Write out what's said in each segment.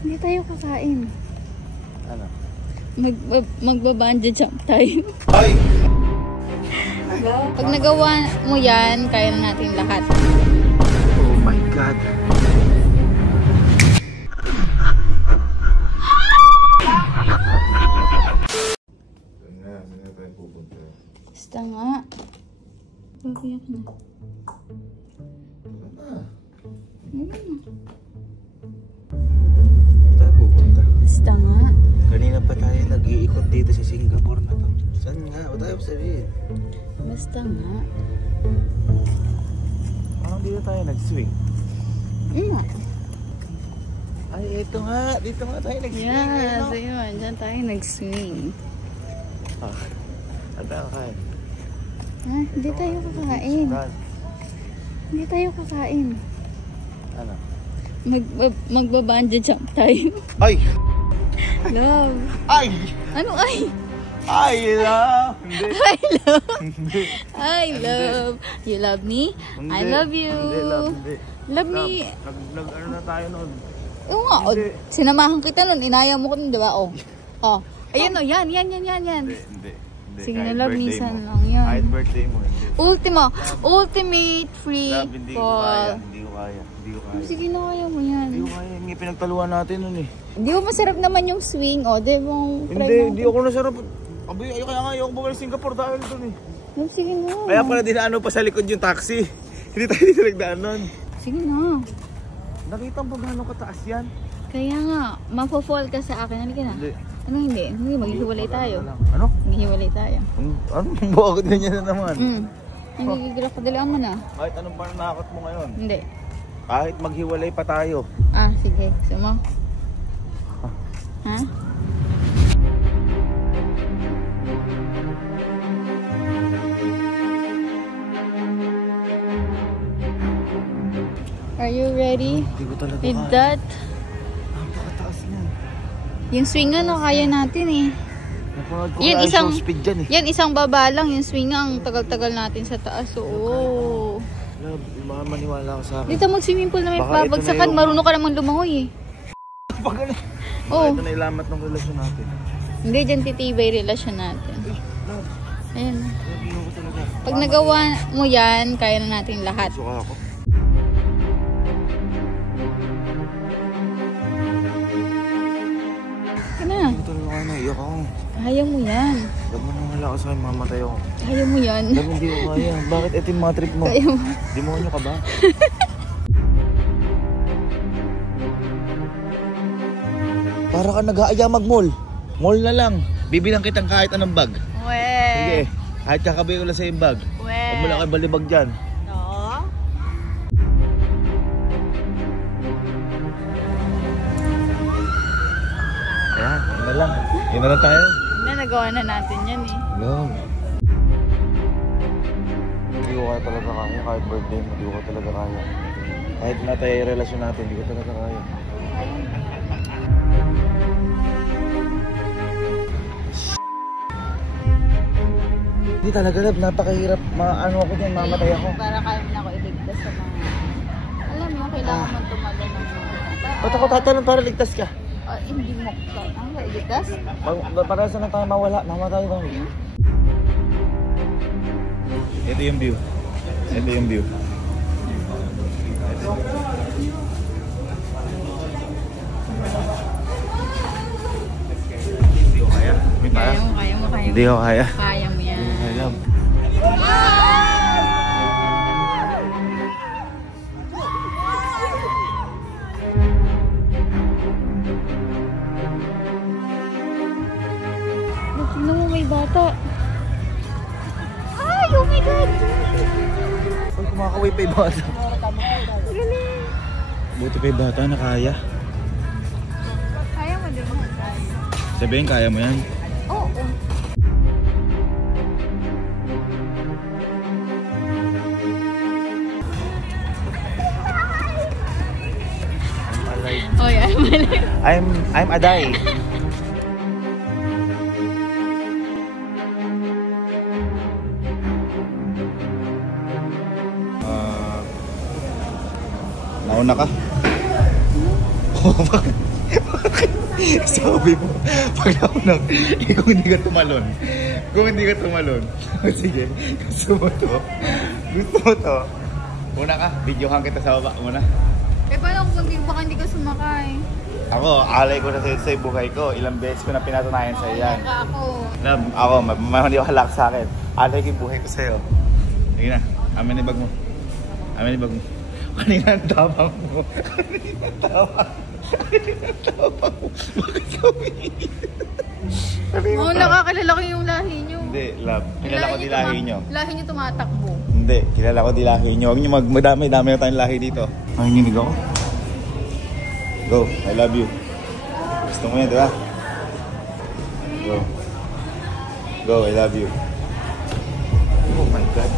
Hindi tayo kakain. Ano? Magba-bungee jump tayo. Ay! Pag nagawa mo yan, kaya na natin lahat. Oh my God. Saan tayo pupunta? Basta nga. Babiyak na. Saan tayo pupunta? Basta nga. Kanina pa tayo nag-iikot dito sa Singapore na to. Saan nga? O tayo sabihin? Basta nga. Parang dito tayo nag-swing. Ay, ito nga. Dito nga tayo nag-swing. Yeah, so yun. Diyan tayo nag-swing. Saan tayo kakain? Ha? Hindi tayo kakain. Hindi tayo kakain. Ano? Magba-bungee jump tayo. Ay! Love. Ay! Ano ay? Ay, love! Hindi. I love. Hindi. I love. You love me? Hindi. I love you. Hindi, love. Hindi. Love me. Nag-ano na tayo noon. Oo nga. O, Hindi. sinamahan kita nun. Inaya mo ko nun, di ba? O. O. Ayun o. Yan. Hindi. Sige na, Kahit love. birthday Minsan mo. lang yan. Kahit birthday mo, hindi. Ultimate free Love, hindi ko kaya. fall. Hindi ko kaya. Hindi ko kaya. Sige na, kaya mo yan. Hindi ko kaya. Hindi pinagtaluan natin nun eh. Di ba masarap naman yung swing? O, di ba? Hindi ako nasarap. Abay, kaya nga ayoko bumalik Singapore dahil dun eh. Sige na. Kaya pala dinaano pa sa likod yung taxi. Hindi tayo dito nagdaan nun. Sige na. Nakita mo ba gano'ng kataas yan? Kaya nga, mapofall ka sa akin. Halika na. Hindi. Ano hindi? Hindi, maghihiwalay tayo. Ano? Maghihiwalay tayo. Ano? Bakit ganyan na naman? Hindi gigilak ka. Dalihan mo na. Kahit anong pananakot mo ngayon? Hindi. Kahit maghiwalay pa tayo. Ah, sige. Gusto mo? Ha? Are you ready Hindi ko talaga with kaya. that? Napakataas niyan. Yung swing nga, no, kaya natin eh. Napanood ko Yan kaya isang, show speed dyan eh. yan isang baba lang. Yung swing nga, ang tagal-tagal natin sa taas. Oo. Love, maniwala ka sa akin. Dito mag-swimming pool na may Baka ito na babagsakan. yung- Marunong ka namang lumangoy eh. Pag ano? Oo. Ito na ilamat ng relasyon natin. Hindi, dyan titibay relasyon natin. Love, Ayan. love, yun ko talaga. Pag nagawa mo yan, kaya na natin lahat. Suka ako. Kaya na. Hindi ko talaga kaya naiyak ako. Kaya mo yan. Love, maniwala ka sa akin, mamatay ako. Kaya mo yan. Love, hindi ko kaya. Bakit ito yung mga trip mo? Kaya mo. Demonyo ka ba? Para ka nag-aaya mag-mall. Mall na lang. Bibilang kitang kahit anong bag. Sige. Kahit kakabay ko lang sa yung bag. Huwag mo lang kayo balibag dyan. No. Ayan, yun na lang. Yun na lang tayo. Hindi, nagawa na natin yan eh. Love. Hindi ko kaya talaga kaya. Kahit birthday mo, hindi ko talaga kaya. Kahit na tayo yung relasyon natin, hindi ko talaga kaya. Hindi talaga, love. Napakahirap. Ano ako dyan, mamatay ako. Para kaya mo na ako iligtas sa mga... Alam mo, kailangan mo tumagal ng mga... Ba't ako tatanong para ligtas ka? Hindi mo ka. Ang iligtas? Para saan na tayo mawala? Mamatay daw. Ito yung view. Ito yung view. Hindi ko kaya. Kaya mo. Hindi ko kaya. Kaya mo yan. I love. Tignan mo, may bata. Ay, oh my God! Pag kumakaway pa yung bata. Galing! Buti pa yung bata na kaya. Kaya mo din mo. Sabihin, kaya mo yan. Oo. Oh yeah, mali. I'm Aday. Nauna ka? Sabi mo, pag ako nang, kung hindi ka tumalon. Sige, gusto mo to. Muna ka, videohan kita sa baba muna. Paano kung baka hindi ka sumakay? Ako, alay ko na sa buhay ko. Ilang beses ko na pinatunayan sa'yo yan. Ako. Maniwala ka sa akin. Alay ko yung buhay ko sa'yo. Sige na, amin ibag mo. Kanina ang tabang mo. Bakit sabihin? Oo, nakakilala ko yung lahi nyo. Hindi, love. Kilala ko di lahi nyo. Lahi nyo tumatakbo. Hindi, kilala ko di lahi nyo. Huwag nyo magdami-dami na tayong lahi dito. Nanginginig ako. Go, I love you. Gusto mo yan, di ba? Go, I love you. Oh my God.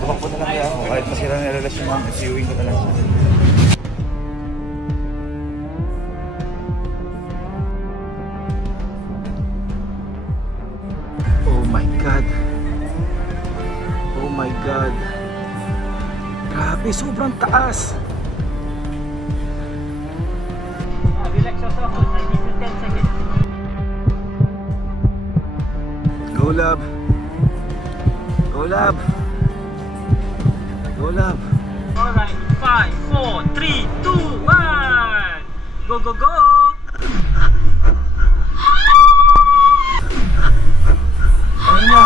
Tumakbo na lang kaya ako. Kahit masira na yung relasyon namin, siyuin ko na lang siya. Oh my God. Grabe, sobrang taas. Relax yourself. I give you 10 seconds. Go, love. Alright, 5, 4, 3, 2, 1. Go. Ano na?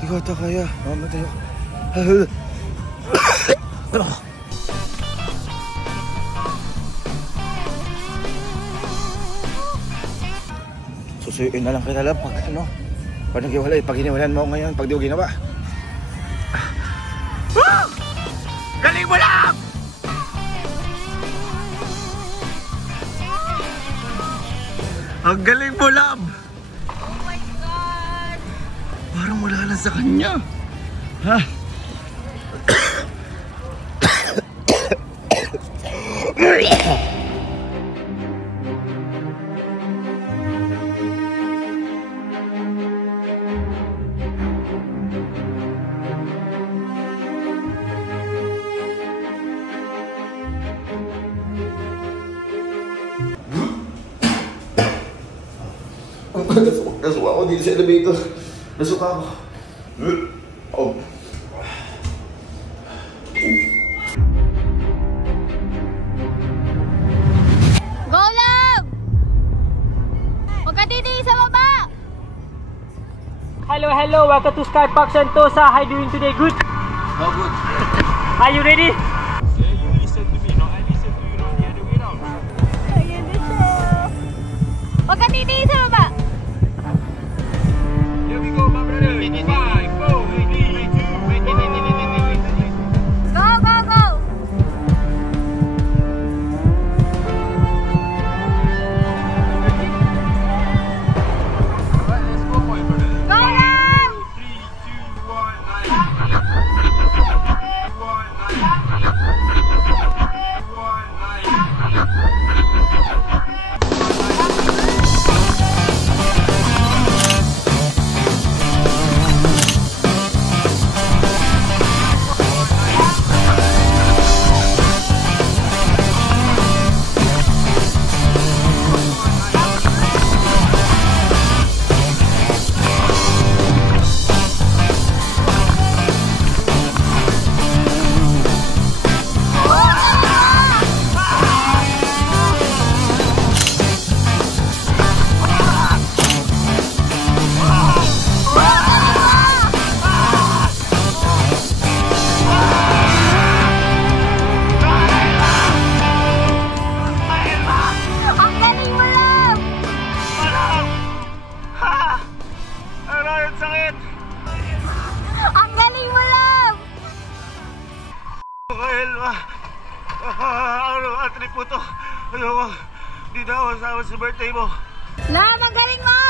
Di ko ata kaya. Mamatay ako. Susuyuin na lang kita lang pag ano. Pag naghiwalay, pag hiniwalan mo ngayon, pag di ko ginawa. Galing mo lang! Ang galing mo lang! Oh my God! Parang wala lang sa kanya. Ha? Nasuka ako dito sa elevator. Nasuka ako. Oh. Go, love! Huwag ka titiis sa baba! Hello, welcome to Sky Park Sentosa. How are you doing today? Good? Oh, good. Are you ready? Yeah, you listen to me, no? I listen to you, no? The other way around. Ayan na siya. Huwag ka titiis sa baba! Here we go, my brother. 5, 4, 3, 2, wait. Go, go, go! Alright, let's go for it, brother. Go, love! 3, 2, 1, 9. sakit po to. Ayoko. Hindi na ako kasama sa birthday mo. Lam, ang galing mo!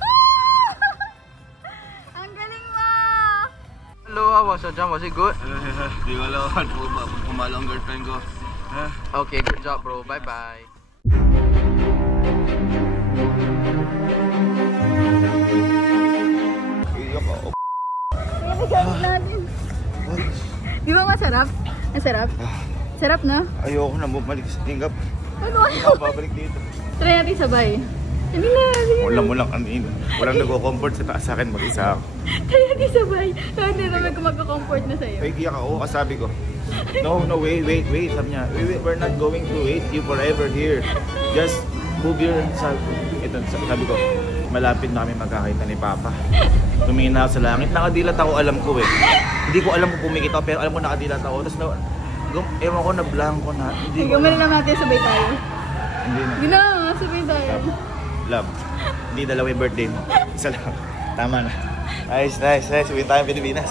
Ah! Ang galing mo! Hello, how was your jump? Was it good? Di ko alam kung pumalo ang girlfriend ko. Okay, good job, bro. Bye-bye. Iyak ako. Kaya nagawin natin. Di ba masarap? Masarap? Sarap na? Ayoko na bumalik sa tingkap. Ano Ako babalik dito. Try natin sabay. Hindi na, sige na. Walang kanina. Walang nag-comfort sa taas sa akin. Mag-isa ako. Try natin sabay. Hindi naman ko magka-comfort na sa'yo. Ay, iyak ako. Kasabi ko. No, wait. Sabi niya, we're not going to wait you forever here. Just move your... Ito, sabi ko, malapit na kami magkakita ni Papa. Tumingin na ako sa langit. Nakadilat ako, alam ko eh. Hindi ko alam kung pumikit ako, pero alam ko nakadilat ako. Tapos ewan ko na blanco na. Hindi ko Gawin na natin sabay tayo. Hindi na. Hindi na, sabay tayo. Love, hindi dalawa yung birthday mo. Isa lang. Tama na. Nice. Uwi tayo Pilipinas.